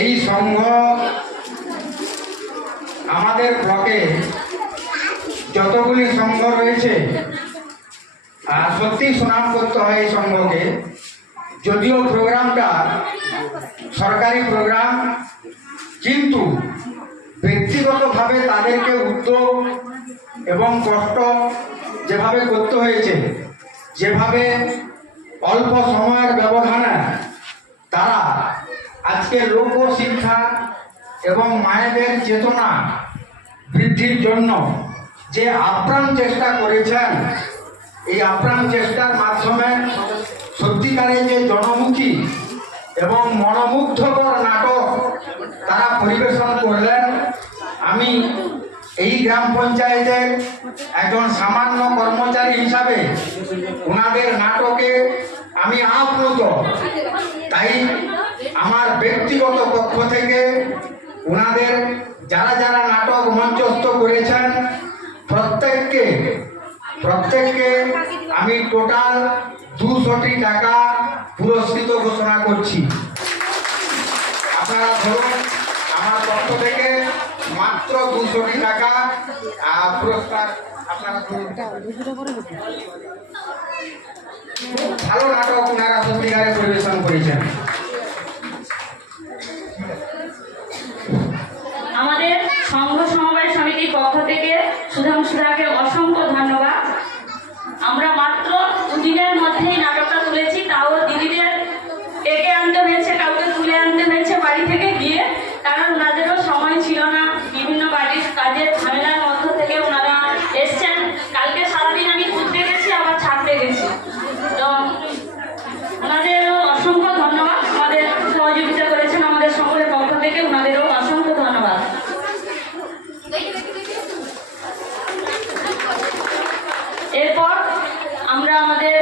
এই সংঘ আমাদের ব্লকে যতগুলি সংঘ রয়েছে সত্যি সুনাম করতে হয় এই সংঘকে। যদিও প্রোগ্রামটা সরকারি প্রোগ্রাম, কিন্তু ব্যক্তিগতভাবে তাদেরকে উদ্যোগ এবং কষ্ট যেভাবে করতে হয়েছে, যেভাবে অল্প সময়ের ব্যবধানে তারা আজকে লোকশিক্ষা এবং মায়েদের চেতনা বৃদ্ধির জন্য যে আপ্রাণ চেষ্টা করেছেন, এই আপ্রাণ চেষ্টার মাধ্যমে সত্যিকারে যে জনমুখী এবং মনোমুগ্ধকর নাটক তারা পরিবেশন করলেন, আমি এই গ্রাম পঞ্চায়েতের একজন সামান্য কর্মচারী হিসাবে ওনাদের নাটকে আমি আপ্লুত। তাই আমার ব্যক্তিগত পক্ষ থেকে ওনাদের যারা যারা নাটক মঞ্চস্থ করেছেন প্রত্যেককে আমি টোটাল 200টি টাকা পুরস্কৃত ঘোষণা করছি। আপনারা ধরুন আমার পক্ষ থেকে মাত্র 200টি টাকা পুরস্কার আপনারা ভালো নাটক ওনারা সত্যিকারে পরিবেশন করেছেন। আমাদের সংঘ সমবায় সমিতির পক্ষ থেকে সুধাংশুদাকে অসংখ্য ধন্যবাদ। আমরা মাত্র 2 দিনের মধ্যেই নাটকটা তুলেছি, তাও দিদিদের ডেকে আনতে হয়েছে, কাউকে তুলে আনতে হয়েছে বাড়ি থেকে গিয়ে, কারণ ওনাদেরও সময় ছিল না, বিভিন্ন বাড়ির কাজের ঝামেলার মধ্য থেকে ওনারা এসছেন। কালকে সারাদিন আমি ঘুরতে গেছি, আবার ছাড়তে গেছি, তো ওনাদেরও অসংখ্য ধন্যবাদ। আমাদের সহযোগিতা করেছেন আমাদের সকলের পক্ষ থেকে, ওনাদেরও অসংখ্য ধন্যবাদ। এরপর আমরা আমাদের